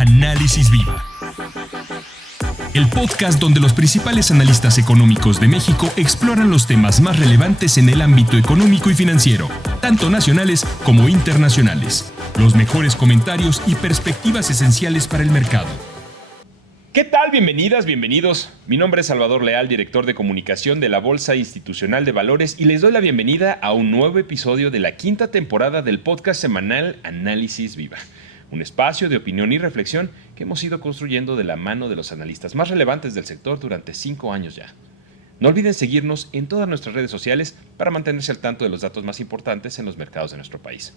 Análisis Viva, el podcast donde los principales analistas económicos de México exploran los temas más relevantes en el ámbito económico y financiero, tanto nacionales como internacionales, los mejores comentarios y perspectivas esenciales para el mercado. ¿Qué tal? Bienvenidas, bienvenidos. Mi nombre es Salvador Leal, director de comunicación de la Bolsa Institucional de Valores, y les doy la bienvenida a un nuevo episodio de la quinta temporada del podcast semanal Análisis Viva. Un espacio de opinión y reflexión que hemos ido construyendo de la mano de los analistas más relevantes del sector durante 5 años ya. No olviden seguirnos en todas nuestras redes sociales para mantenerse al tanto de los datos más importantes en los mercados de nuestro país.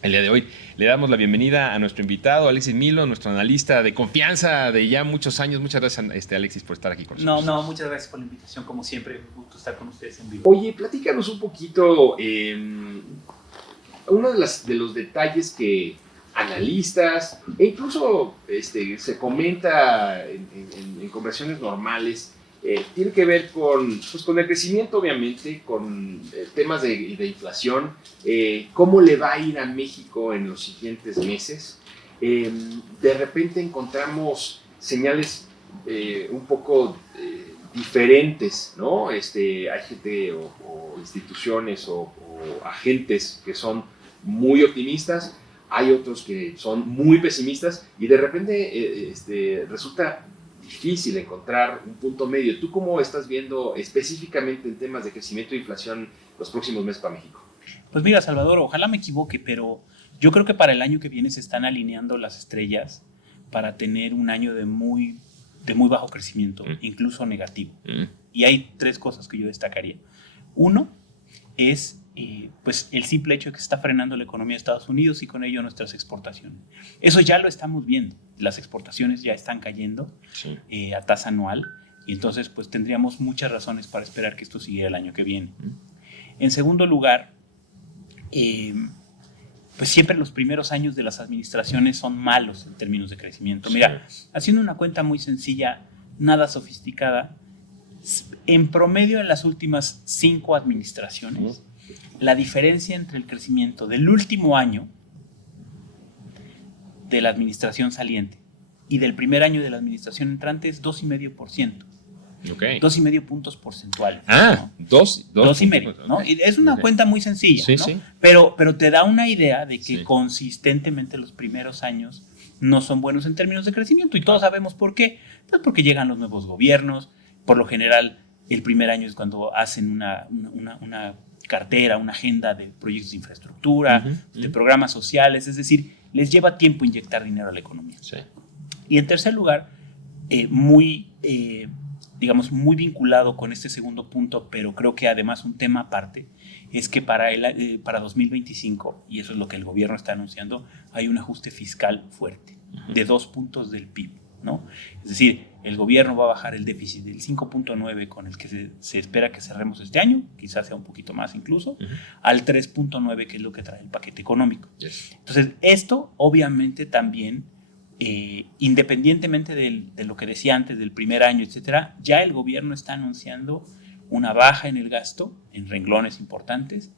El día de hoy le damos la bienvenida a nuestro invitado, Alexis Milo, nuestro analista de confianza de ya muchos años. Muchas gracias, Alexis, por estar aquí con nosotros. No, muchas gracias por la invitación. Como siempre, un gusto estar con ustedes en vivo. Oye, platícanos un poquito, uno de los detalles que analistas e incluso se comenta en conversaciones normales, tiene que ver con el crecimiento, obviamente, con temas de inflación, cómo le va a ir a México en los siguientes meses. De repente encontramos señales un poco diferentes, ¿no? Hay gente o instituciones o agentes que son muy optimistas, hay otros que son muy pesimistas y de repente resulta difícil encontrar un punto medio. ¿Tú cómo estás viendo específicamente en temas de crecimiento e inflación los próximos meses para México? Pues mira, Salvador, ojalá me equivoque, pero yo creo que para el año que viene se están alineando las estrellas para tener un año de muy bajo crecimiento, incluso negativo. Y hay 3 cosas que yo destacaría. Uno es pues el simple hecho de que se está frenando la economía de Estados Unidos y con ello nuestras exportaciones. Eso ya lo estamos viendo. Las exportaciones ya están cayendo a tasa anual y entonces pues tendríamos muchas razones para esperar que esto siguiera el año que viene. En segundo lugar, pues siempre los primeros años de las administraciones son malos en términos de crecimiento. Mira, haciendo una cuenta muy sencilla, nada sofisticada, en promedio en las últimas 5 administraciones, la diferencia entre el crecimiento del último año de la administración saliente y del primer año de la administración entrante es 2,5%. 2,5 puntos porcentuales. ¿No? 2,5, ¿no? Y es una cuenta muy sencilla, ¿no? Sí. Pero te da una idea de que consistentemente los primeros años no son buenos en términos de crecimiento. Y todos sabemos por qué. Pues porque llegan los nuevos gobiernos. Por lo general, el primer año es cuando hacen una cartera, una agenda de proyectos de infraestructura, de programas sociales. Es decir, les lleva tiempo inyectar dinero a la economía. Sí. Y en tercer lugar, muy vinculado con este segundo punto, pero creo que además un tema aparte, es que para 2025, y eso es lo que el gobierno está anunciando, hay un ajuste fiscal fuerte, de 2 puntos del PIB, ¿no? Es decir, el gobierno va a bajar el déficit del 5.9 con el que se espera que cerremos este año, quizás sea un poquito más incluso, al 3.9, que es lo que trae el paquete económico. Entonces, esto obviamente también, independientemente de lo que decía antes del primer año, etcétera, ya el gobierno está anunciando una baja en el gasto, en renglones importantes,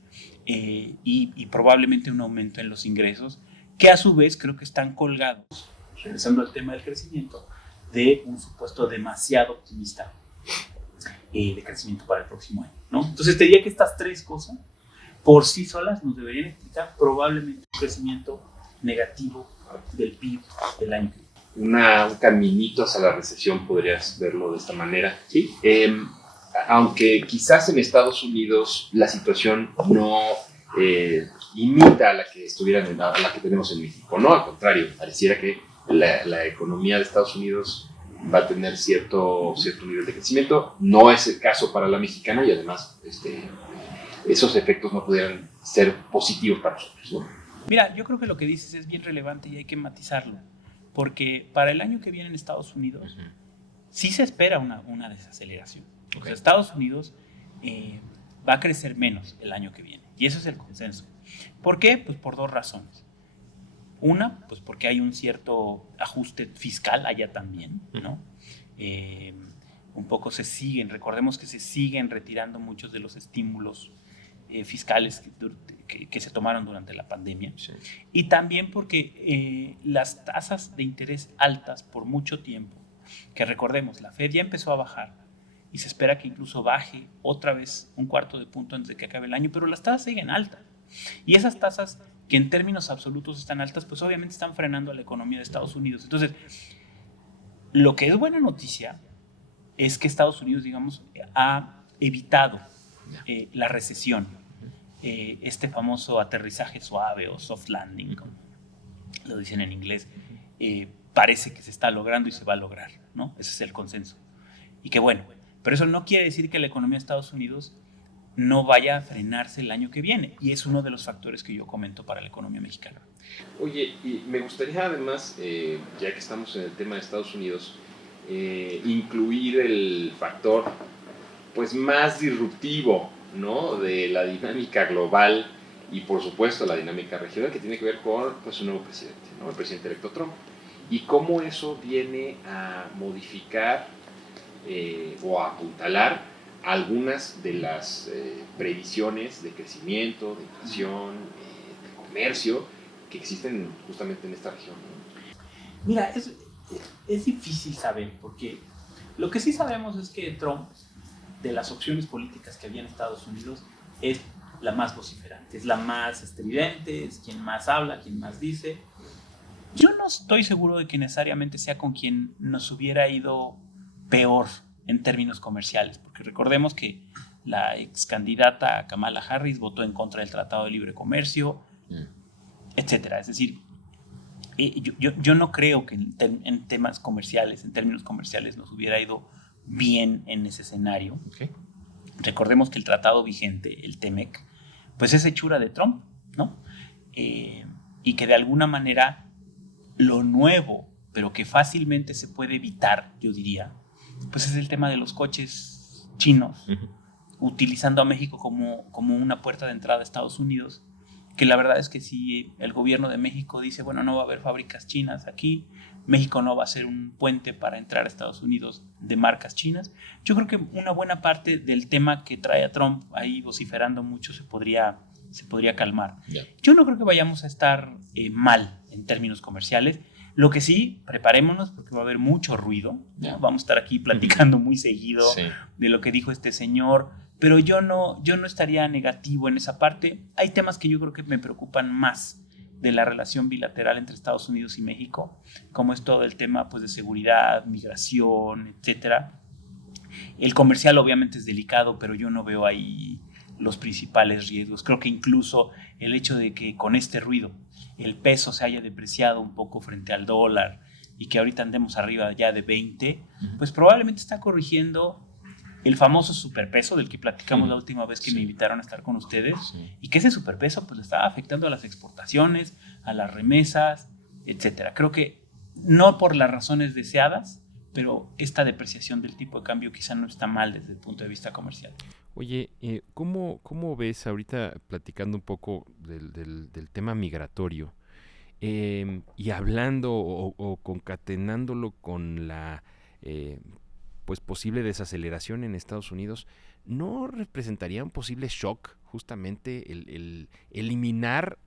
y probablemente un aumento en los ingresos, que a su vez creo que están colgados, regresando al tema del crecimiento, de un supuesto demasiado optimista de crecimiento para el próximo año, ¿no? Entonces te diría que estas 3 cosas por sí solas nos deberían explicar probablemente un crecimiento negativo del PIB del año que viene. Un caminito hacia la recesión, podrías verlo de esta manera. Sí. Aunque quizás en Estados Unidos la situación no imita a la que a la que tenemos en México, ¿no? Al contrario, pareciera que la economía de Estados Unidos va a tener cierto nivel de crecimiento. No es el caso para la mexicana y además esos efectos no pudieran ser positivos para nosotros, ¿no? Mira, yo creo que lo que dices es bien relevante y hay que matizarlo, porque para el año que viene en Estados Unidos sí se espera una desaceleración. O sea, Estados Unidos va a crecer menos el año que viene y eso es el consenso. ¿Por qué? Pues por 2 razones. Una, pues porque hay un cierto ajuste fiscal allá también, ¿no? Un poco recordemos que se siguen retirando muchos de los estímulos fiscales que se tomaron durante la pandemia. Sí. Y también porque las tasas de interés altas por mucho tiempo, que recordemos, la Fed ya empezó a bajar y se espera que incluso baje otra vez 1/4 punto antes de que acabe el año, pero las tasas siguen altas. Y esas tasas que en términos absolutos están altas, pues obviamente están frenando a la economía de Estados Unidos. Entonces, lo que es buena noticia es que Estados Unidos, digamos, ha evitado la recesión, este famoso aterrizaje suave o soft landing, como lo dicen en inglés, parece que se está logrando y se va a lograr, ¿no? Ese es el consenso. Y que bueno, pero eso no quiere decir que la economía de Estados Unidos no vaya a frenarse el año que viene, y es uno de los factores que yo comento para la economía mexicana. Oye, y me gustaría además, ya que estamos en el tema de Estados Unidos, incluir el factor pues más disruptivo, ¿no?, de la dinámica global y por supuesto la dinámica regional, que tiene que ver con pues, un nuevo presidente, ¿no?, el presidente electo Trump, y cómo eso viene a modificar o a apuntalar algunas de las previsiones de crecimiento, de inflación, de comercio que existen justamente en esta región, ¿no? Mira, es difícil saber, porque lo que sí sabemos es que Trump, de las opciones políticas que había en Estados Unidos, es la más vociferante, es la más estridente, es quien más habla, quien más dice. Yo no estoy seguro de que necesariamente sea con quien nos hubiera ido peor en términos comerciales, porque recordemos que la ex candidata Kamala Harris votó en contra del Tratado de Libre Comercio, etcétera. Es decir, yo no creo que en temas comerciales, en términos comerciales, nos hubiera ido bien en ese escenario. Okay. Recordemos que el tratado vigente, el TEMEC, pues es hechura de Trump, ¿no? Y que de alguna manera lo nuevo, pero que fácilmente se puede evitar, yo diría, pues es el tema de los coches chinos, utilizando a México como una puerta de entrada a Estados Unidos, que la verdad es que si el gobierno de México dice, bueno, no va a haber fábricas chinas aquí, México no va a ser un puente para entrar a Estados Unidos de marcas chinas, yo creo que una buena parte del tema que trae a Trump ahí vociferando mucho se podría calmar. Yeah. Yo no creo que vayamos a estar mal en términos comerciales. Lo que sí, preparémonos porque va a haber mucho ruido, ¿no? Yeah. Vamos a estar aquí platicando muy seguido Sí. de lo que dijo este señor, pero yo no estaría negativo en esa parte. Hay temas que yo creo que me preocupan más de la relación bilateral entre Estados Unidos y México, como es todo el tema pues, de seguridad, migración, etcétera. El comercial obviamente es delicado, pero yo no veo ahí los principales riesgos. Creo que incluso el hecho de que con este ruido el peso se haya depreciado un poco frente al dólar y que ahorita andemos arriba ya de 20, pues probablemente está corrigiendo el famoso superpeso del que platicamos la última vez que me invitaron a estar con ustedes, y que ese superpeso pues le estaba afectando a las exportaciones, a las remesas, etcétera. Creo que no por las razones deseadas, pero esta depreciación del tipo de cambio quizá no está mal desde el punto de vista comercial. Oye, ¿cómo ves ahorita platicando un poco del tema migratorio y hablando o concatenándolo con la pues posible desaceleración en Estados Unidos? ¿No representaría un posible shock justamente el eliminar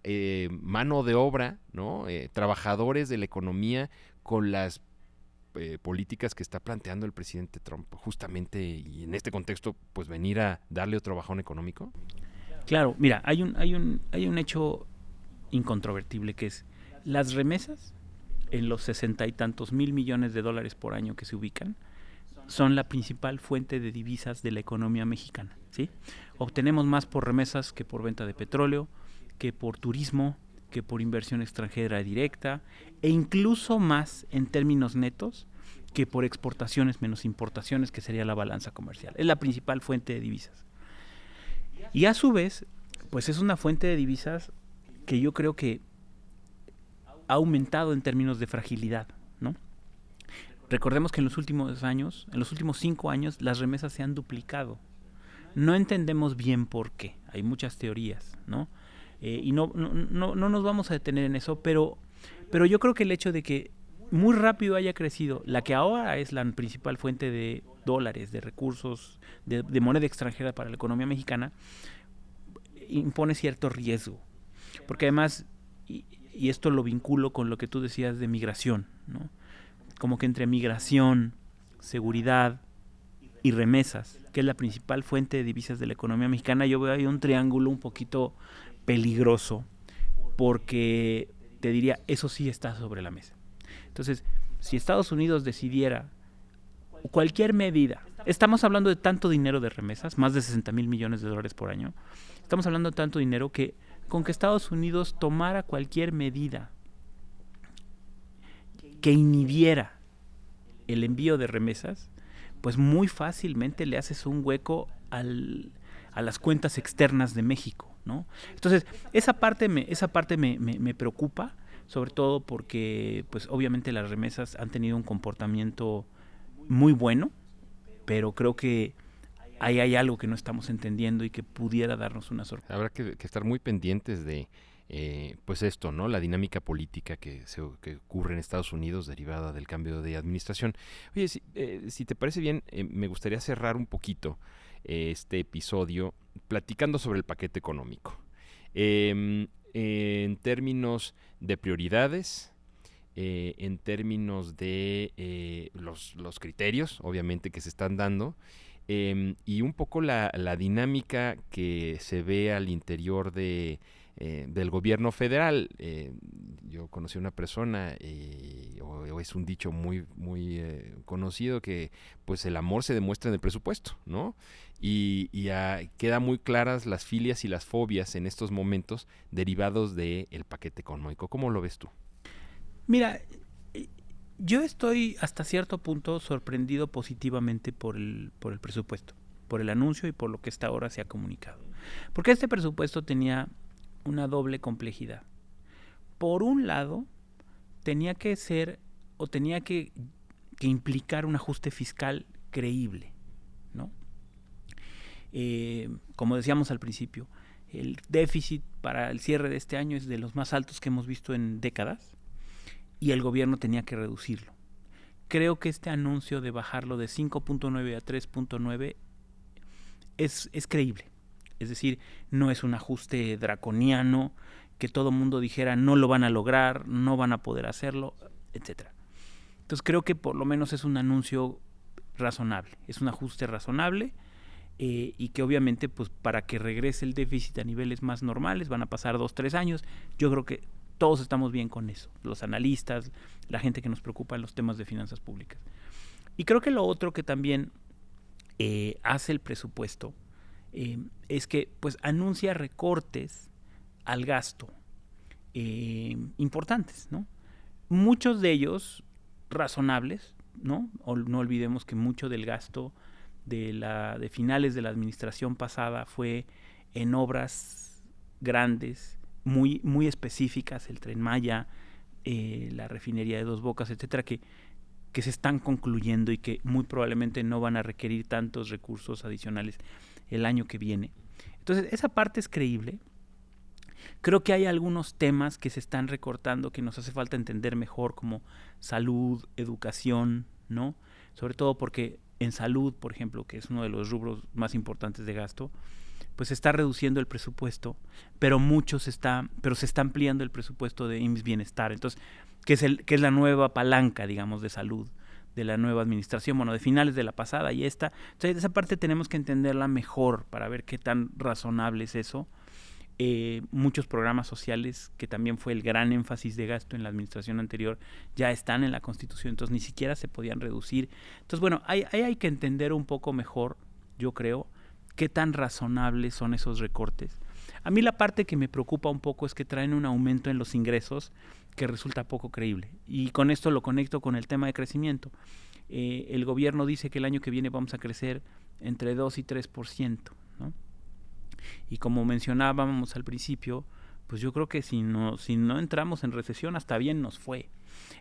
mano de obra, ¿no? Trabajadores de la economía con las políticas que está planteando el presidente Trump justamente, y en este contexto pues venir a darle otro bajón económico? Claro, mira, hay un hecho incontrovertible, que es las remesas en los 60 y tantos mil millones de dólares por año que se ubican son la principal fuente de divisas de la economía mexicana, ¿sí? Obtenemos más por remesas que por venta de petróleo, que por turismo, que por inversión extranjera directa, e incluso más en términos netos que por exportaciones menos importaciones, que sería la balanza comercial. Es la principal fuente de divisas. Y a su vez, pues es una fuente de divisas que yo creo que ha aumentado en términos de fragilidad, ¿no? Recordemos que en los últimos 5 años, las remesas se han duplicado. No entendemos bien por qué. Hay muchas teorías, ¿no? Y no nos vamos a detener en eso, pero yo creo que el hecho de que muy rápido haya crecido la que ahora es la principal fuente de dólares, de recursos, de moneda extranjera para la economía mexicana, impone cierto riesgo, porque además, y esto lo vinculo con lo que tú decías de migración, ¿no? Como que entre migración, seguridad y remesas, que es la principal fuente de divisas de la economía mexicana, yo veo ahí un triángulo un poquito peligroso, porque te diría, eso sí está sobre la mesa. Entonces, si Estados Unidos decidiera cualquier medida, estamos hablando de tanto dinero de remesas, más de 60,000 millones de dólares por año, estamos hablando de tanto dinero que con que Estados Unidos tomara cualquier medida que inhibiera el envío de remesas, pues muy fácilmente le haces un hueco a las cuentas externas de México, ¿no? Entonces, esa parte me preocupa, sobre todo porque, pues obviamente las remesas han tenido un comportamiento muy bueno, pero creo que ahí hay algo que no estamos entendiendo y que pudiera darnos una sorpresa. Habrá que estar muy pendientes de, pues esto, ¿no? La dinámica política que ocurre en Estados Unidos derivada del cambio de administración. Oye, si te parece bien, me gustaría cerrar un poquito este episodio platicando sobre el paquete económico. En términos de prioridades, en términos de los criterios, obviamente, que se están dando, y un poco la dinámica que se ve al interior del gobierno federal. Yo conocí a una persona, o es un dicho muy conocido, que pues el amor se demuestra en el presupuesto, ¿no? Y quedan muy claras las filias y las fobias en estos momentos derivados del paquete económico. ¿Cómo lo ves tú? Mira, yo estoy hasta cierto punto sorprendido positivamente por el presupuesto, por el anuncio y por lo que hasta ahora se ha comunicado. Porque este presupuesto tenía una doble complejidad. Por un lado, tenía que implicar un ajuste fiscal creíble, ¿no? Como decíamos al principio, el déficit para el cierre de este año es de los más altos que hemos visto en décadas, y el gobierno tenía que reducirlo. Creo que este anuncio de bajarlo de 5.9 a 3.9 es creíble. Es decir, no es un ajuste draconiano que todo mundo dijera no lo van a lograr, no van a poder hacerlo, etc. Entonces creo que por lo menos es un anuncio razonable, es un ajuste razonable, y que obviamente pues para que regrese el déficit a niveles más normales van a pasar 2-3 años. Yo creo que todos estamos bien con eso, los analistas, la gente que nos preocupa en los temas de finanzas públicas. Y creo que lo otro que también hace el presupuesto es que pues anuncia recortes al gasto importantes, ¿no? Muchos de ellos razonables, ¿no? No olvidemos que mucho del gasto de finales de la administración pasada fue en obras grandes, muy específicas, el Tren Maya, la refinería de Dos Bocas, etcétera, que se están concluyendo y que muy probablemente no van a requerir tantos recursos adicionales el año que viene. Entonces, esa parte es creíble. Creo que hay algunos temas que se están recortando que nos hace falta entender mejor, como salud, educación, ¿no? Sobre todo porque en salud, por ejemplo, que es uno de los rubros más importantes de gasto, pues se está reduciendo el presupuesto, pero se está ampliando el presupuesto de IMSS Bienestar. Entonces, que es la nueva palanca, digamos, de salud de la nueva administración, bueno, de finales de la pasada y esta. Entonces, esa parte tenemos que entenderla mejor para ver qué tan razonable es eso. Muchos programas sociales, que también fue el gran énfasis de gasto en la administración anterior, ya están en la Constitución, entonces ni siquiera se podían reducir. Entonces, bueno, ahí hay que entender un poco mejor, yo creo, qué tan razonables son esos recortes. A mí la parte que me preocupa un poco es que traen un aumento en los ingresos que resulta poco creíble. Y con esto lo conecto con el tema de crecimiento. El gobierno dice que el año que viene vamos a crecer entre 2 y 3%, ¿no? Y como mencionábamos al principio, pues yo creo que si no entramos en recesión, hasta bien nos fue.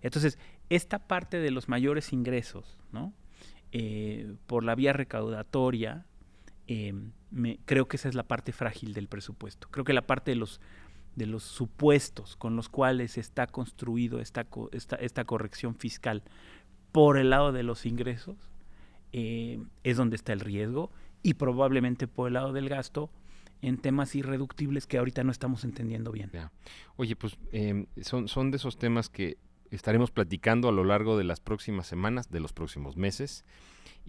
Entonces, esta parte de los mayores ingresos, ¿no? Por la vía recaudatoria, creo que esa es la parte frágil del presupuesto. Creo que la parte de los supuestos con los cuales está construido esta corrección fiscal por el lado de los ingresos, es donde está el riesgo, y probablemente por el lado del gasto en temas irreductibles que ahorita no estamos entendiendo bien. Ya. Oye, pues son de esos temas que estaremos platicando a lo largo de las próximas semanas, de los próximos meses.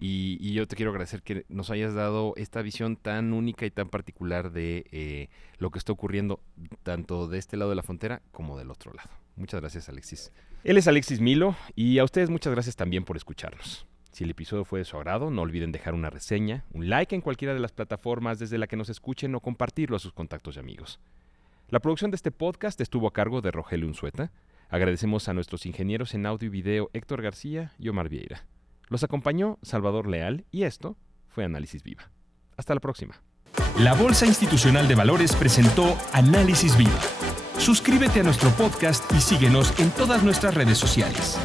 Y yo te quiero agradecer que nos hayas dado esta visión tan única y tan particular de lo que está ocurriendo tanto de este lado de la frontera como del otro lado. Muchas gracias, Alexis. Él es Alexis Milo y a ustedes muchas gracias también por escucharnos. Si el episodio fue de su agrado, no olviden dejar una reseña, un like en cualquiera de las plataformas desde la que nos escuchen o compartirlo a sus contactos y amigos. La producción de este podcast estuvo a cargo de Rogelio Unzueta. Agradecemos a nuestros ingenieros en audio y video Héctor García y Omar Vieira. Los acompañó Salvador Leal y esto fue Análisis Viva. Hasta la próxima. La Bolsa Institucional de Valores presentó Análisis Viva. Suscríbete a nuestro podcast y síguenos en todas nuestras redes sociales.